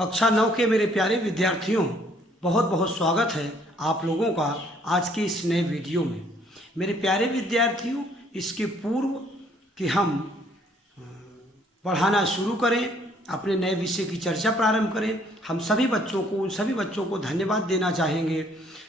कक्षा 9 के मेरे प्यारे विद्यार्थियों, बहुत बहुत स्वागत है आप लोगों का आज के इस नए वीडियो में। मेरे प्यारे विद्यार्थियों, इसके पूर्व कि हम पढ़ाना शुरू करें, अपने नए विषय की चर्चा प्रारंभ करें, हम उन सभी बच्चों को धन्यवाद देना चाहेंगे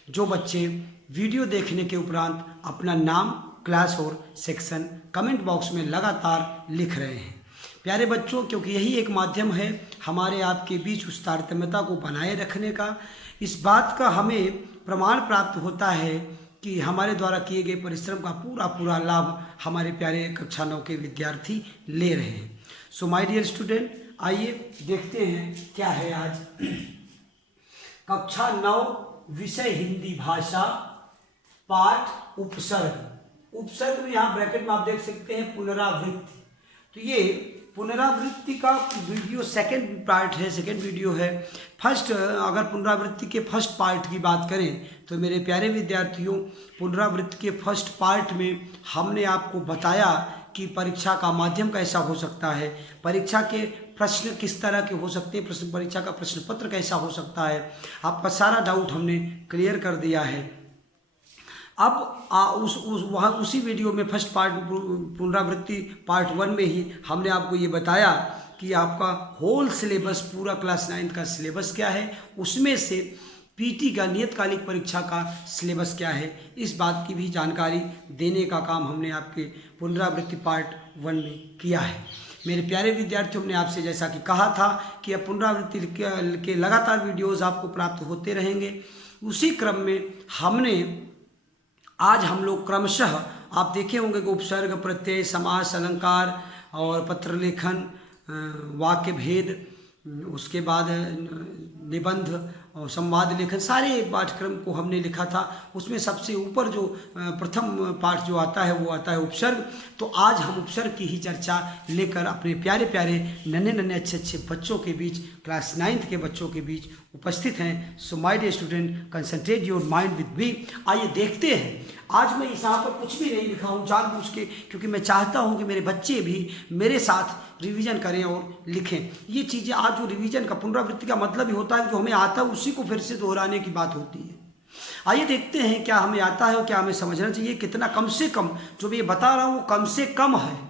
जो बच्चे वीडियो देखने के उपरांत अपना नाम, क्लास और सेक्शन कमेंट बॉक्स में लगातार लिख रहे हैं। प्यारे बच्चों, क्योंकि यही एक माध्यम है हमारे आपके बीच उस तारतम्यता को बनाए रखने का। इस बात का हमें प्रमाण प्राप्त होता है कि हमारे द्वारा किए गए परिश्रम का पूरा लाभ हमारे प्यारे कक्षा 9 के विद्यार्थी ले रहे हैं। सो माय डियर स्टूडेंट, आइए देखते हैं क्या है आज। कक्षा 9 विषय हिंदी भाषा, पाठ उपसर्ग। उपसर्ग में यहाँ ब्रैकेट में आप देख सकते हैं पुनरावृत्ति। तो ये पुनरावृत्ति का वीडियो सेकंड वीडियो है। फर्स्ट, अगर पुनरावृत्ति के फर्स्ट पार्ट की बात करें तो मेरे प्यारे विद्यार्थियों, पुनरावृत्ति के फर्स्ट पार्ट में हमने आपको बताया कि परीक्षा का माध्यम कैसा हो सकता है, परीक्षा के प्रश्न किस तरह के हो सकते हैं, परीक्षा का प्रश्न पत्र कैसा हो सकता है। आपका सारा डाउट हमने क्लियर कर दिया है। अब उसी वीडियो में फर्स्ट पार्ट पुनरावृत्ति पार्ट 1 में ही हमने आपको ये बताया कि आपका होल सिलेबस, पूरा क्लास 9 का सिलेबस क्या है, उसमें से पीटी का नियतकालिक परीक्षा का सिलेबस क्या है, इस बात की भी जानकारी देने का काम हमने आपके पुनरावृत्ति पार्ट 1 में किया है। मेरे प्यारे विद्यार्थियों, ने आपसे जैसा कि कहा था कि अब पुनरावृत्ति के लगातार वीडियोज़ आपको प्राप्त होते रहेंगे। उसी क्रम में आज हम लोग क्रमशः आप देखे होंगे कि उपसर्ग, प्रत्यय, समास, अलंकार और पत्र लेखन, वाक्य भेद, उसके बाद निबंध और संवाद लेखन, सारे पाठ्यक्रम को हमने लिखा था। उसमें सबसे ऊपर जो प्रथम पाठ जो आता है वो आता है उपसर्ग। तो आज हम उपसर्ग की ही चर्चा लेकर अपने प्यारे प्यारे नन्हे अच्छे बच्चों के बीच, क्लास 9 के बच्चों के बीच उपस्थित हैं। So my dear student, concentrate your mind with me. आइए देखते हैं। आज मैं यहाँ पर कुछ भी नहीं लिखा हूँ जानबूझ के, क्योंकि मैं चाहता हूँ कि मेरे बच्चे भी मेरे साथ रिवीजन करें और लिखें। ये चीज़ें आज जो रिवीजन का, पुनरावृत्ति का मतलब ही होता है जो हमें आता है उसी को फिर से दोहराने की बात होती है। आइए देखते हैं क्या हमें आता है और क्या हमें समझना चाहिए। कितना कम से कम जो मैं ये बता रहा हूँ वो कम से कम है।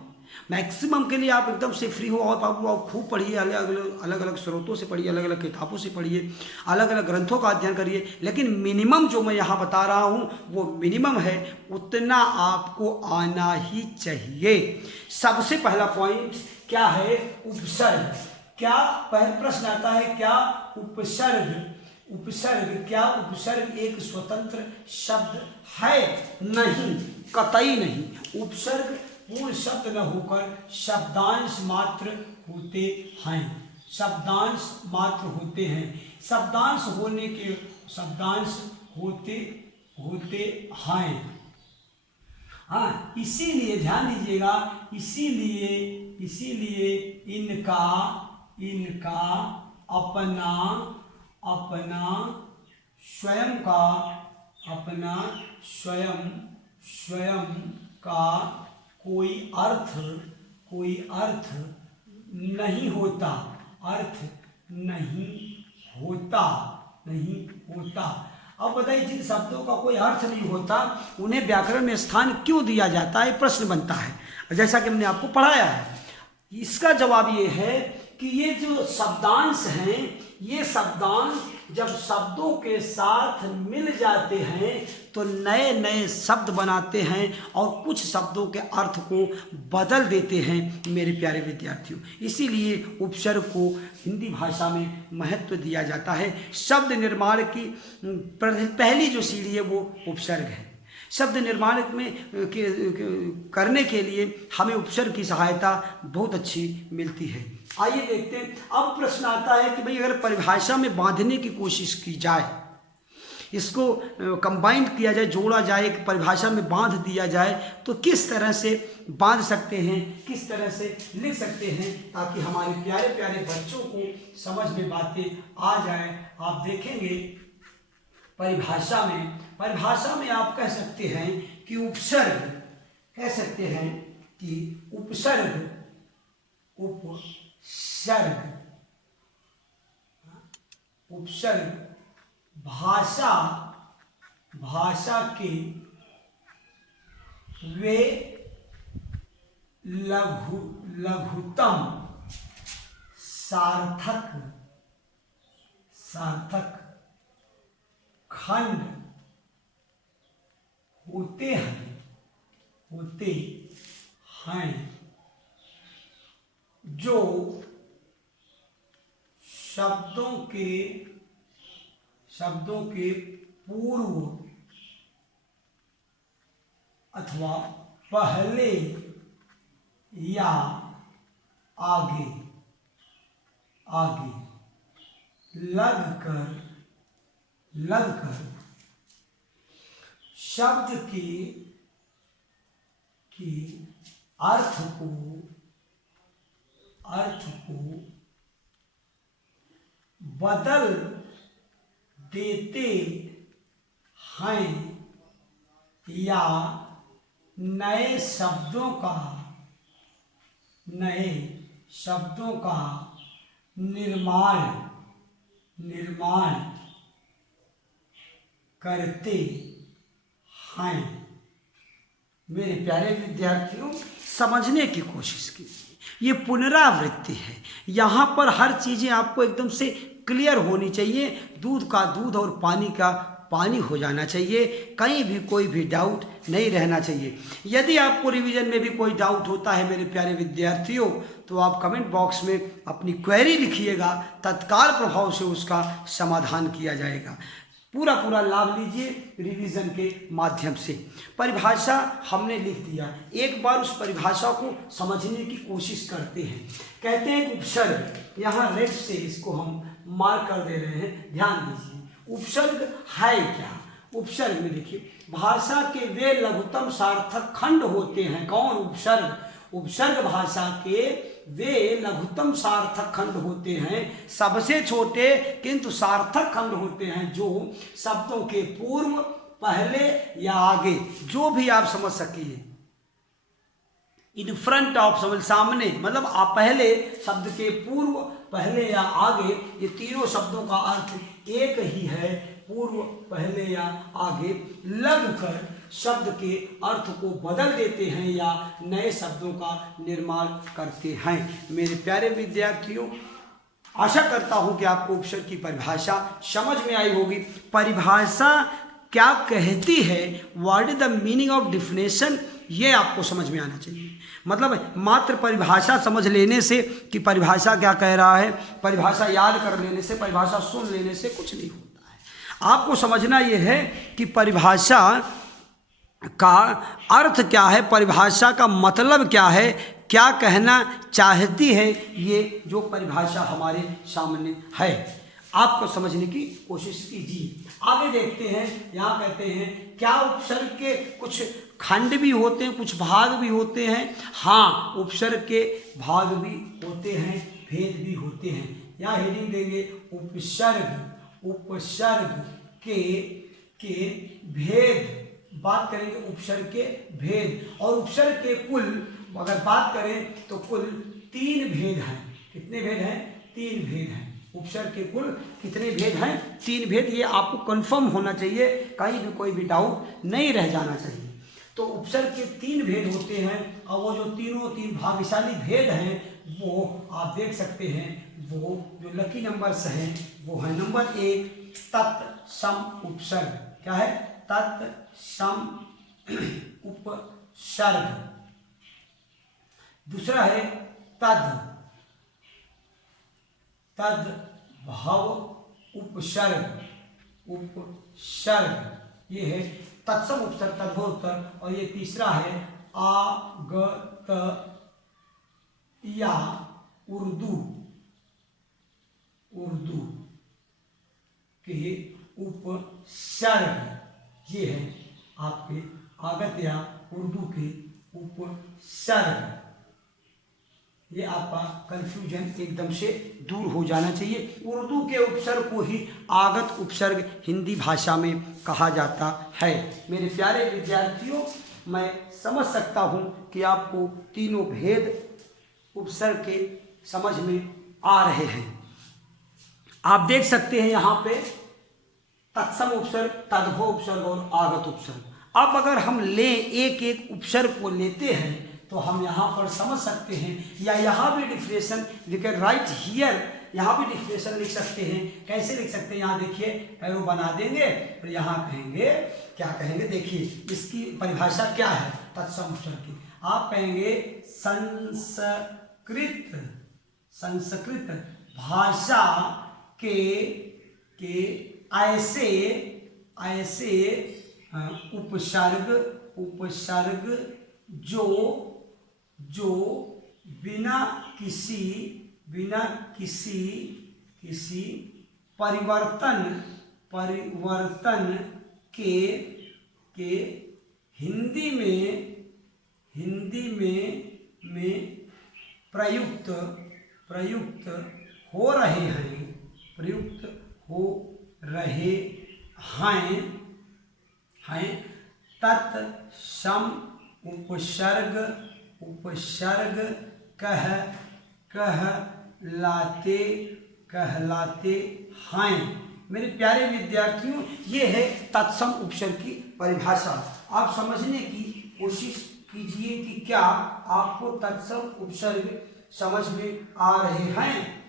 मैक्सिमम के लिए आप एकदम से फ्री हो और आप खूब पढ़िए, अलग अलग स्रोतों से पढ़िए, अलग अलग किताबों से पढ़िए, अलग अलग ग्रंथों का अध्ययन करिए। लेकिन मिनिमम जो मैं यहाँ बता रहा हूँ वो मिनिमम है, उतना आपको आना ही चाहिए। सबसे पहला पॉइंट क्या है? उपसर्ग। क्या पहला प्रश्न आता है, क्या उपसर्ग? उपसर्ग, क्या उपसर्ग एक स्वतंत्र शब्द है? नहीं, कतई नहीं। उपसर्ग पूर्ण शब्द न होकर शब्दांश मात्र होते हैं। शब्दांश मात्र होते हैं। शब्दांश होते हैं। हाँ, इसीलिए ध्यान दीजिएगा, इसीलिए इनका अपना स्वयं का कोई अर्थ नहीं होता। अब बताइए, जिन शब्दों का कोई अर्थ नहीं होता उन्हें व्याकरण में स्थान क्यों दिया जाता है? प्रश्न बनता है। जैसा कि हमने आपको पढ़ाया है, इसका जवाब ये है कि ये जो शब्दांश हैं, ये शब्दांश जब शब्दों के साथ मिल जाते हैं तो नए नए शब्द बनाते हैं और कुछ शब्दों के अर्थ को बदल देते हैं मेरे प्यारे विद्यार्थियों। इसीलिए उपसर्ग को हिंदी भाषा में महत्व दिया जाता है। शब्द निर्माण की पहली जो सीढ़ी है वो उपसर्ग है। शब्द निर्माण करने के लिए हमें उपसर्ग की सहायता बहुत अच्छी मिलती है। आइए देखते हैं। अब प्रश्न आता है कि भाई अगर परिभाषा में बांधने की कोशिश की जाए, इसको कंबाइन किया जाए, जोड़ा जाए, एक परिभाषा में बांध दिया जाए, तो किस तरह से बांध सकते हैं, किस तरह से लिख सकते हैं ताकि हमारे प्यारे प्यारे बच्चों को समझ में बातें आ जाए। आप देखेंगे परिभाषा में आप कह सकते हैं कि उपसर्ग उपसर्ग भाषा, भाषा के वे लघुतम सार्थक, सार्थक खंड होते हैं, होते हैं जो शब्दों के पूर्व अथवा पहले या आगे लगकर शब्द के अर्थ को बदल देते हैं या नए शब्दों का निर्माण करते हैं। मेरे प्यारे विद्यार्थियों, समझने की कोशिश कीजिए, ये पुनरावृत्ति है। यहाँ पर हर चीज़ें आपको एकदम से क्लियर होनी चाहिए। दूध का दूध और पानी का पानी हो जाना चाहिए, कहीं भी कोई भी डाउट नहीं रहना चाहिए। यदि आपको रिवीजन में भी कोई डाउट होता है मेरे प्यारे विद्यार्थियों, तो आप कमेंट बॉक्स में अपनी क्वेरी लिखिएगा, तत्काल प्रभाव से उसका समाधान किया जाएगा। पूरा लाभ लीजिए रिवीजन के माध्यम से। परिभाषा हमने लिख दिया, एक बार उस परिभाषा को समझने की कोशिश करते हैं। कहते हैं उपसर्ग, यहाँ रेड से इसको हम मार्क कर दे रहे हैं, ध्यान दीजिए। उपसर्ग है क्या? उपसर्ग में देखिए, भाषा के वे लघुतम सार्थक खंड होते हैं। कौन? उपसर्ग। उपसर्ग भाषा के वे लघुतम सार्थक खंड होते हैं, सबसे छोटे किंतु सार्थक खंड होते हैं, जो शब्दों के पूर्व, पहले या आगे, जो भी आप समझ सकिए, इन फ्रंट ऑफ, समझ सामने, मतलब आप पहले शब्द के पूर्व, पहले या आगे, ये तीनों शब्दों का अर्थ एक ही है, पूर्व, पहले या आगे लगकर शब्द के अर्थ को बदल देते हैं या नए शब्दों का निर्माण करते हैं। मेरे प्यारे विद्यार्थियों, आशा करता हूं कि आपको उपसर्ग की परिभाषा समझ में आई होगी। परिभाषा क्या कहती है, what is the meaning of definition, ये आपको समझ में आना चाहिए। मतलब मात्र परिभाषा समझ लेने से कि परिभाषा क्या कह रहा है, परिभाषा याद कर लेने से, परिभाषा सुन लेने से कुछ नहीं होता है। आपको समझना ये है कि परिभाषा का अर्थ क्या है, परिभाषा का मतलब क्या है, क्या कहना चाहती है, ये जो परिभाषा हमारे सामने है, आपको समझने की कोशिश कीजिए। आगे देखते हैं, यहाँ कहते हैं क्या उपसर्ग के कुछ खंड भी होते हैं, कुछ भाग भी होते हैं? हाँ, उपसर्ग के भाग भी होते हैं, भेद भी होते हैं। यहाँ हेडिंग देंगे उपसर्ग, उपसर्ग के भेद, बात करेंगे उपसर्ग के भेद। और उपसर्ग के कुल अगर बात करें तो कुल 3 भेद हैं। कितने भेद हैं? 3 भेद हैं। उपसर्ग के कुल कितने भेद हैं? 3 भेद। ये आपको कंफर्म होना चाहिए, कहीं भी कोई भी डाउट नहीं रह जाना चाहिए। तो उपसर्ग के 3 भेद होते हैं, और वो जो तीन भाग्यशाली भेद हैं वो आप देख सकते हैं। वो जो लकी नंबर्स हैं वो है नंबर 1 तत्सम उपसर्ग। क्या है? तत्सम उपसर्ग। दूसरा है तद्भव उपसर्ग, उपसर्ग ये है तत्सम उपसर्ग, तद्भव उपसर्ग। और ये तीसरा है आगत या उर्दू के उपसर्ग। ये है आपके आगत या उर्दू के उपसर्ग। ये आपका कंफ्यूजन एकदम से दूर हो जाना चाहिए। उर्दू के उपसर्ग को ही आगत उपसर्ग हिंदी भाषा में कहा जाता है। मेरे प्यारे विद्यार्थियों, मैं समझ सकता हूँ कि आपको तीनों भेद उपसर्ग के समझ में आ रहे हैं। आप देख सकते हैं यहाँ पे तत्सम उपसर्ग, तद्भव उपसर्ग और आगत उपसर्ग। अब अगर हम ले एक एक उपसर्ग को लेते हैं तो हम यहाँ पर समझ सकते हैं, या यहाँ भी differentiation we can write here, यहाँ भी डिफरेंशन लिख सकते हैं। कैसे लिख सकते हैं, यहाँ देखिए एरो बना देंगे और यहाँ कहेंगे, क्या कहेंगे, देखिए इसकी परिभाषा क्या है तत्सम उपसर्ग की। आप कहेंगे संस्कृत भाषा के ऐसे उपसर्ग जो बिना किसी परिवर्तन के हिंदी में प्रयुक्त हो रहे हैं तत्सम उपसर्ग कहलाते हैं। मेरे प्यारे विद्यार्थियों, ये है तत्सम उपसर्ग की परिभाषा। आप समझने की कोशिश कीजिए कि क्या आपको तत्सम उपसर्ग समझ में आ रहे हैं।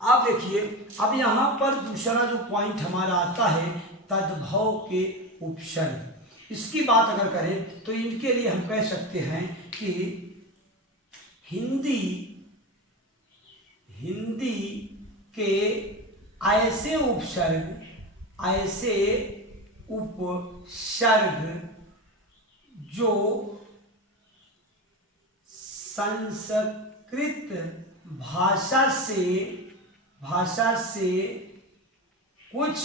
आप देखिए, अब यहाँ पर दूसरा जो पॉइंट हमारा आता है तद्भव के उपसर्ग। इसकी बात अगर करें तो इनके लिए हम कह सकते हैं कि हिंदी के ऐसे उपसर्ग जो संस्कृत भाषा से कुछ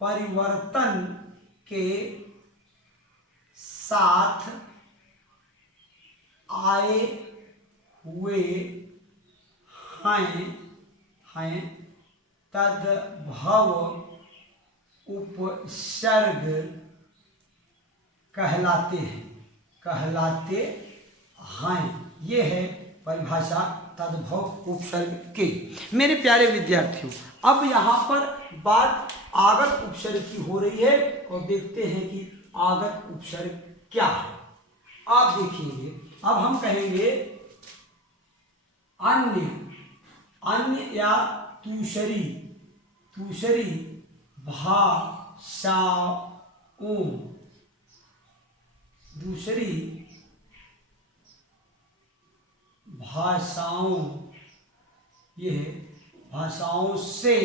परिवर्तन के साथ आए हुए हैं तद्भव उपसर्ग कहलाते हैं। ये है परिभाषा तद्भव उपसर्ग की। मेरे प्यारे विद्यार्थियों, अब यहाँ पर बात आगत उपसर्ग की हो रही है और देखते हैं कि आगत उपसर्ग क्या है। आप देखिए, अब हम कहेंगे अन्य या दूसरी भाषाओं ये भाषाओं से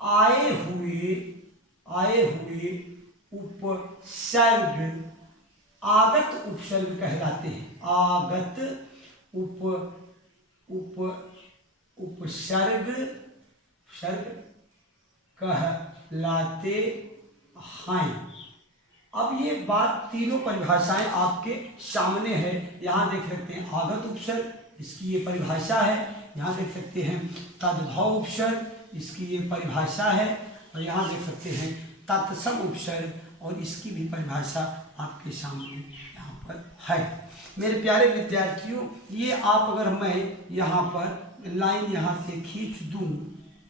आए हुए उपसर्ग आगत उपसर्ग कहलाते हैं। आगत उपसर्ग कहलाते हैं। अब ये बात तीनों परिभाषाएं आपके सामने है। यहाँ देख सकते हैं आगत उपसर्ग, इसकी ये परिभाषा है। यहाँ देख सकते हैं तद्भव उपसर्ग, इसकी ये परिभाषा है। और यहाँ देख सकते हैं तत्सम उपसर्ग, और इसकी भी परिभाषा आपके सामने यहाँ पर है। मेरे प्यारे विद्यार्थियों, ये आप अगर मैं यहाँ पर लाइन यहाँ से खींच दूँ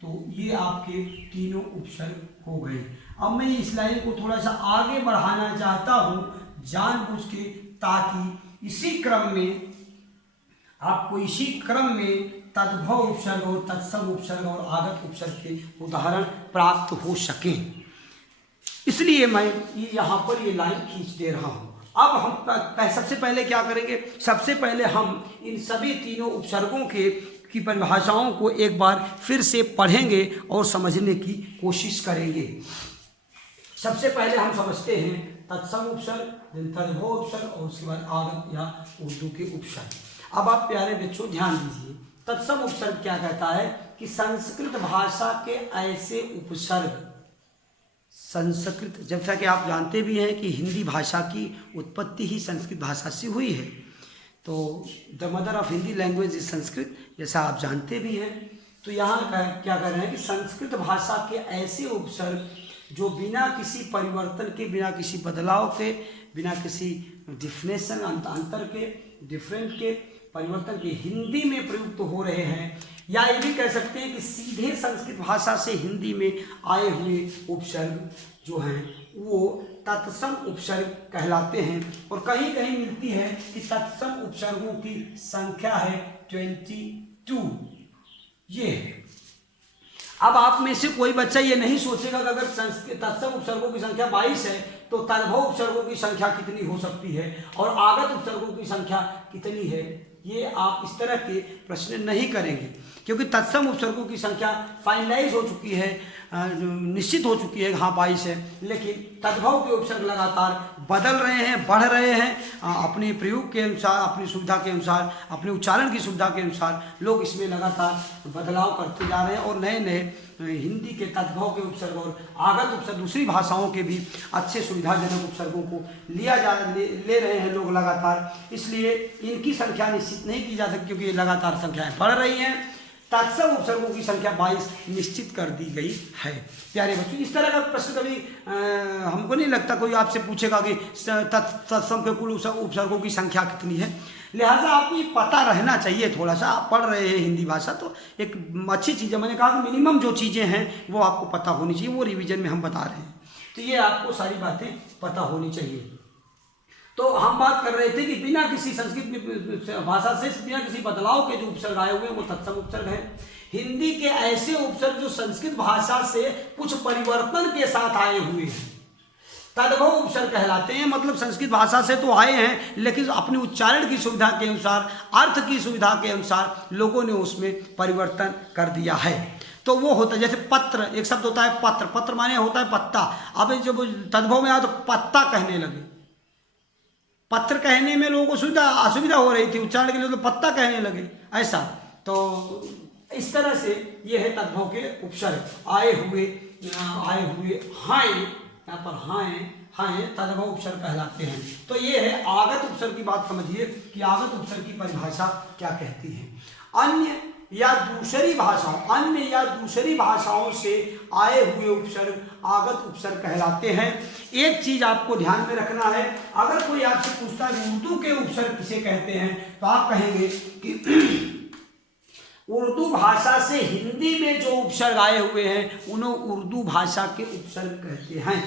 तो ये आपके तीनों उपसर्ग हो गए। अब मैं इस लाइन को थोड़ा सा आगे बढ़ाना चाहता हूँ जानबूझ के, ताकि इसी क्रम में तद्भव उपसर्ग और तत्सम उपसर्ग और आगत उपसर्ग के उदाहरण प्राप्त हो सकें। इसलिए मैं यहाँ पर ये लाइन खींच दे रहा हूँ। अब हम सबसे पहले क्या करेंगे, सबसे पहले हम इन सभी तीनों उपसर्गों की परिभाषाओं को एक बार फिर से पढ़ेंगे और समझने की कोशिश करेंगे। सबसे पहले हम समझते हैं तत्सम उपसर्ग, तद्भव उपसर्ग और उसके बाद आगत या उर्दू के उपसर्ग। अब आप प्यारे बच्चों ध्यान दीजिए, तत्सम उपसर्ग क्या कहता है कि संस्कृत भाषा के ऐसे उपसर्ग, संस्कृत, जैसा कि आप जानते भी हैं कि हिंदी भाषा की उत्पत्ति ही संस्कृत भाषा से हुई है। तो the mother of Hindi language is Sanskrit, जैसा आप जानते भी हैं। तो यहाँ क्या कर रहे हैं कि संस्कृत भाषा के ऐसे उपसर्ग जो बिना किसी परिवर्तन के, बिना किसी बदलाव के, बिना किसी डिफिनेशन अंतर के, डिफरेंट के, परिवर्तन के हिंदी में प्रयुक्त हो रहे हैं, या ये भी कह सकते हैं कि सीधे संस्कृत भाषा से हिंदी में आए हुए उपसर्ग जो हैं वो तत्सम उपसर्ग कहलाते हैं। और कहीं कहीं मिलती है कि तत्सम उपसर्गों की संख्या है 22। ये है। अब आप में से कोई बच्चा ये नहीं सोचेगा कि अगर संस्कृत तत्सम उपसर्गों की संख्या 22 है तो तद्भव उपसर्गों की संख्या कितनी हो सकती है और आगत उपसर्गों की संख्या कितनी है। ये आप इस तरह के प्रश्न नहीं करेंगे, क्योंकि तत्सम उपसर्गों की संख्या फाइनलाइज हो चुकी है, निश्चित हो चुकी है, हाँ 22 है। लेकिन तद्भव के उपसर्ग लगातार बदल रहे हैं, बढ़ रहे हैं, अपने प्रयोग के अनुसार, अपनी सुविधा के अनुसार, अपने उच्चारण की सुविधा के अनुसार लोग इसमें लगातार बदलाव करते जा रहे हैं और नए नए हिंदी के तद्भव के उपसर्ग और आगत उपसर्ग, दूसरी भाषाओं के भी अच्छे सुविधाजनक उपसर्गों को ले रहे हैं लोग लगातार। इसलिए इनकी संख्या निश्चित नहीं की जा सकती, क्योंकि ये लगातार संख्याएं बढ़ रही हैं। तत्सम उपसर्गों की संख्या 22 निश्चित कर दी गई है। प्यारे बच्चों, इस तरह का प्रश्न कभी हमको नहीं लगता कोई आपसे पूछेगा कि तत्सम के कुल उपसर्गों की संख्या कितनी है। लिहाजा आपको ये पता रहना चाहिए। थोड़ा सा आप पढ़ रहे हैं हिंदी भाषा तो एक अच्छी चीज़ है। मैंने कहा कि मिनिमम जो चीज़ें हैं वो आपको पता होनी चाहिए, वो रिवीजन में हम बता रहे हैं, तो ये आपको सारी बातें पता होनी चाहिए। तो हम बात कर रहे थे कि बिना किसी संस्कृत भाषा से बिना किसी बदलाव के जो उपसर्ग आए हुए हैं वो तत्सम उपसर्ग है। हिंदी के ऐसे उपसर्ग जो संस्कृत भाषा से कुछ परिवर्तन के साथ आए हुए हैं तद्भव उपसर्ग कहलाते हैं। मतलब संस्कृत भाषा से तो आए हैं, लेकिन अपने उच्चारण की सुविधा के अनुसार, अर्थ की सुविधा के अनुसार लोगों ने उसमें परिवर्तन कर दिया है। तो वो होता है, जैसे पत्र, एक शब्द होता है पत्र, पत्र माने होता है पत्ता। अब जब तद्भव में आया तो पत्ता कहने लगे। पत्र कहने में लोगों को असुविधा हो रही थी, उच्चारण के लिए तो पत्ता कहने लगे, ऐसा। तो इस तरह से ये है तद्भव के उपसर्ग आए हुए हाय, यहाँ पर हाय तद्भव उपसर्ग कहलाते हैं। तो ये है आगत उपसर्ग की बात समझिए कि आगत उपसर्ग की परिभाषा क्या कहती है। अन्य या दूसरी भाषाओं से आए हुए उपसर्ग आगत उपसर्ग कहलाते हैं। एक चीज आपको ध्यान में रखना है, अगर कोई आपसे पूछता है उर्दू के उपसर्ग किसे कहते हैं, तो आप कहेंगे कि उर्दू भाषा से हिंदी में जो उपसर्ग आए हुए हैं उन्हें उर्दू भाषा के उपसर्ग कहते हैं।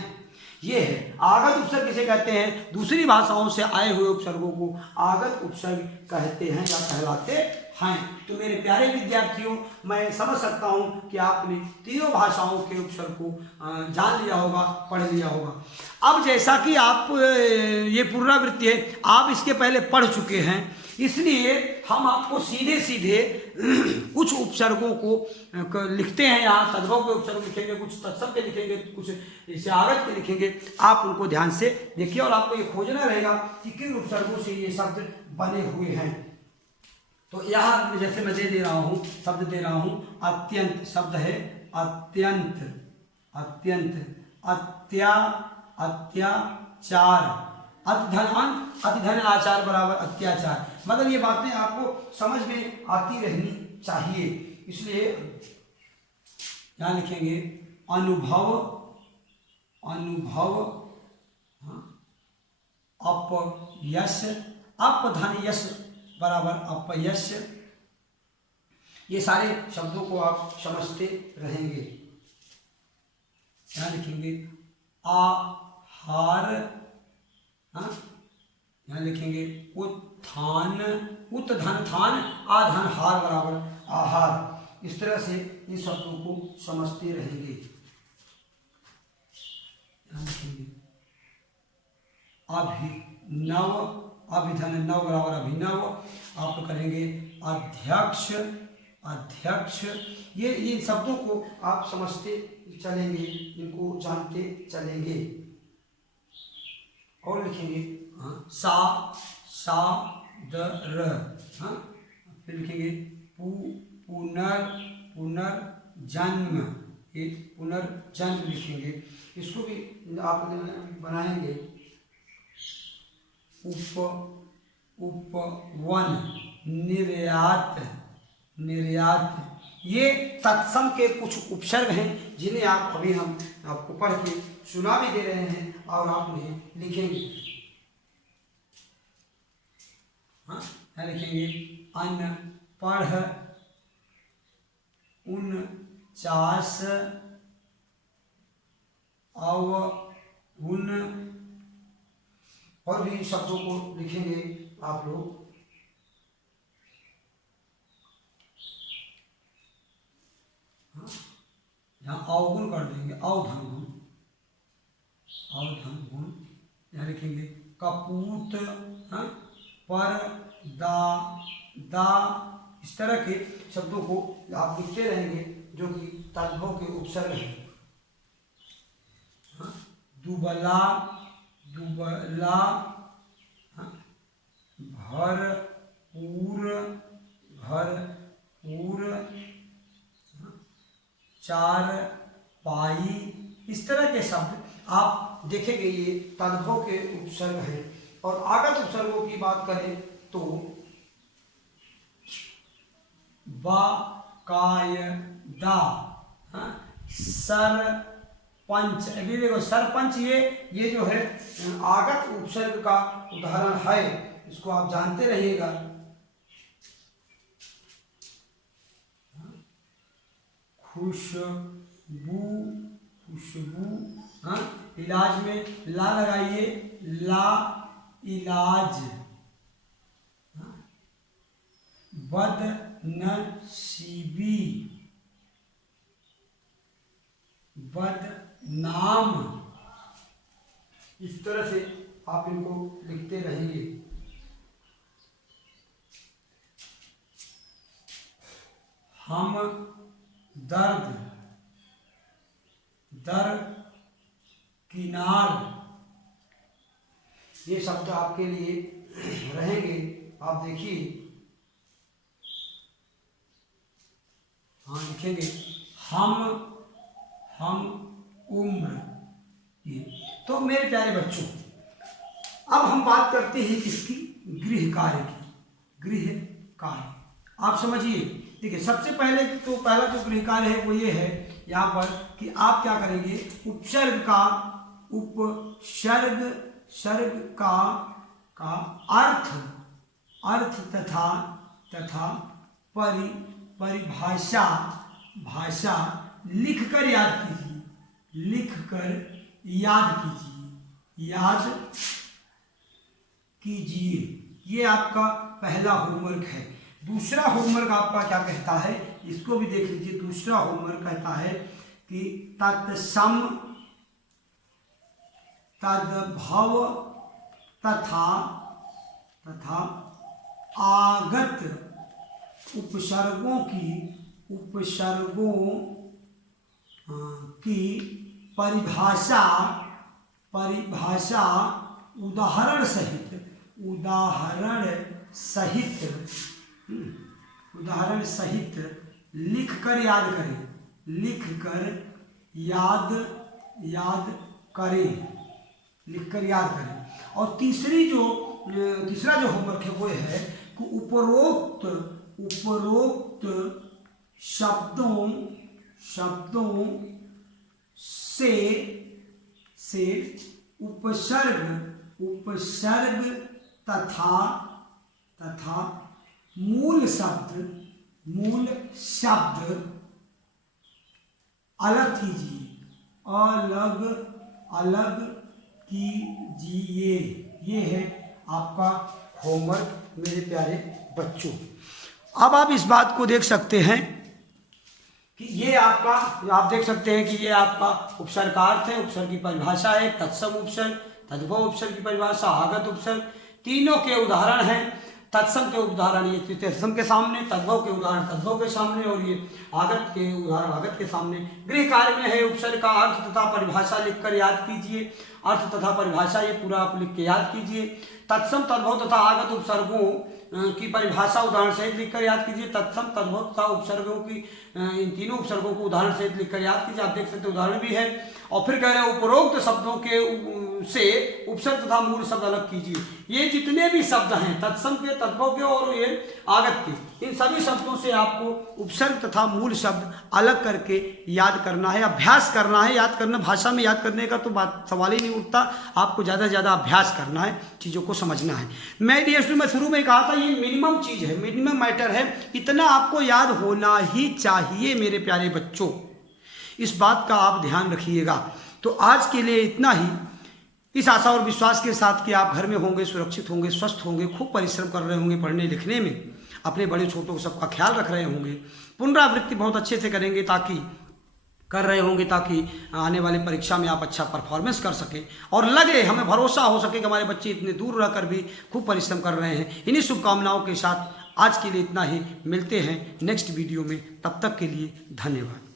ये है आगत उपसर्ग किसे कहते हैं, दूसरी भाषाओं से आए हुए उपसर्गों को आगत उपसर्ग कहते हैं या कहलाते हैं। तो मेरे प्यारे विद्यार्थियों, मैं समझ सकता हूँ कि आपने तीनों भाषाओं के उपसर्ग को जान लिया होगा, पढ़ लिया होगा। अब जैसा कि आप ये पुनरावृत्ति है, आप इसके पहले पढ़ चुके हैं, इसलिए हम आपको सीधे सीधे कुछ उपसर्गों को लिखते हैं। यहाँ तद्भव के उपसर्ग लिखेंगे, कुछ तत्सम के लिखेंगे, कुछ इसे आगत के लिखेंगे। आप उनको ध्यान से देखिए और आपको ये खोजना रहेगा कि किन उपसर्गों से ये शब्द बने हुए हैं। तो यहाँ जैसे मैं शब्द दे रहा हूँ अत्यंत, शब्द है अत्यंत, अत्याचार, अतिधन आचार बराबर अत्याचार। मतलब ये बातें आपको समझ में आती रहनी चाहिए, इसलिए यहाँ लिखेंगे अनुभव, अपयश, अपधन यश बराबर अपयश। ये सारे शब्दों को आप समझते रहेंगे। यहाँ लिखेंगे आहार, यहाँ लिखेंगे उत्थान, उत्धन थान, आधन हार बराबर आहार। इस तरह से इन शब्दों को समझते रहेंगे। यहाँ लिखेंगे अभिनव, अभिधन नव बराबर अभिनव। आप करेंगे अध्यक्ष, ये इन शब्दों को आप समझते चलेंगे, इनको जानते चलेंगे। और लिखेंगे सादर, फिर लिखेंगे पुनर्जन्म, ये पुनर्जन्म लिखेंगे। इसको भी आप बनाएंगे उपवन, निर्यात। ये तत्सम के कुछ उपसर्ग हैं जिन्हें हम आपको पढ़ के सुना भी दे रहे हैं और आप उन्हें लिखेंगे। यहाँ लिखेंगे अनपढ़, 49 अवगुण, और भी शब्दों को लिखेंगे आप लोग। यहाँ अवगुण कर देंगे, अवधन गुण, अवधन गुण। यहाँ लिखेंगे कपूत, हाँ, पर, दा, इस तरह के शब्दों को आप लिखते रहेंगे जो कि तद्भव के उपसर्ग हैं। हाँ, दुबला, हाँ, भरपूर, हाँ, चार पाई, इस तरह के शब्द आप देखेंगे, ये तद्भव के उपसर्ग हैं। और आगत उपसर्गों की बात करें तो बाकायदा, हाँ, सरपंच, अभी देखो सरपंच, ये जो है आगत उपसर्ग का उदाहरण है, इसको आप जानते रहिएगा। खुशबू, हाँ, इलाज में ला लगाइए, ला इलाज, हाँ, बदनसीबी, बदनाम, इस तरह से आप इनको लिखते रहेंगे। हम दर्द, दरकिनार, ये शब्द आपके लिए रहेंगे, आप देखिए। हाँ, लिखेंगे हम उम्र, ये। तो मेरे प्यारे बच्चों, अब हम बात करते हैं किसकी, गृह कार्य की। गृह कार्य आप समझिए, देखिए सबसे पहले तो पहला जो गृह कार्य है वो ये है यहाँ पर कि आप क्या करेंगे, उपसर्ग का अर्थ तथा परिभाषा लिखकर याद कीजिए। ये आपका पहला होमवर्क है। दूसरा होमवर्क आपका क्या कहता है, इसको भी देख लीजिए। दूसरा होमवर्क कहता है कि तत्सम, तद्भव तथा आगत उपसर्गों की परिभाषा उदाहरण सहित लिखकर याद करें। और तीसरा जो होमवर्क है वो है कि उपरोक्त शब्दों से उपसर्ग तथा मूल शब्द अलग कीजिए। ये है आपका होमवर्क मेरे प्यारे बच्चों। अब आप इस बात को देख सकते हैं कि ये आपका, आप देख सकते हैं कि ये आपका उपसर्ग का अर्थ है, उपसर्ग की परिभाषा है, तत्सम उपसर्ग, तद्भव उपसर्ग की परिभाषा, आगत उपसर्ग, तीनों के उदाहरण हैं। तत्सम के उदाहरण ये तत्सम के सामने, तद्भव के उदाहरण तद्भव के सामने, और ये आगत के उदाहरण आगत के सामने। गृह कार्य में है उपसर्ग का अर्थ तथा परिभाषा लिखकर याद कीजिए। अर्थ तथा परिभाषा ये पूरा आप लिख के याद कीजिए। तत्सम, तद्भव तथा आगत उपसर्गों की परिभाषा उदाहरण सहित लिखकर याद कीजिए। तत्सम, तद्भव तथा उपसर्गों की इन तीनों उपसर्गों को उदाहरण सहित लिखकर याद कीजिए। आप देख सकते हैं उदाहरण भी है। और फिर कह रहे हैं उपरोक्त शब्दों के से उपसर्ग तथा मूल शब्द अलग कीजिए। ये जितने भी शब्द हैं तत्सम के, तद्भव के और ये आगत के, इन सभी शब्दों से आपको उपसर्ग तथा मूल शब्द अलग करके याद करना है, अभ्यास करना है। याद करना, भाषा में याद करने का तो बात सवाल ही नहीं उठता, आपको ज़्यादा से ज़्यादा अभ्यास करना है, चीज़ों को समझना है। मैं शुरू में कहा था ये मिनिमम चीज़ है, मिनिमम मैटर है, इतना आपको याद होना ही चाहिए मेरे प्यारे बच्चों। इस बात का आप ध्यान रखिएगा। तो आज के लिए इतना ही, इस आशा और विश्वास के साथ कि आप घर में होंगे, सुरक्षित होंगे, स्वस्थ होंगे, खूब परिश्रम कर रहे होंगे पढ़ने लिखने में, अपने बड़े छोटों सबका ख्याल रख रहे होंगे, पुनरावृत्ति बहुत अच्छे से करेंगे ताकि आने वाले परीक्षा में आप अच्छा परफॉर्मेंस कर सकें और लगे, हमें भरोसा हो सके कि हमारे बच्चे इतने दूर रहकर भी खूब परिश्रम कर रहे हैं। इन्हीं शुभकामनाओं के साथ आज के लिए इतना ही, मिलते हैं नेक्स्ट वीडियो में, तब तक के लिए धन्यवाद।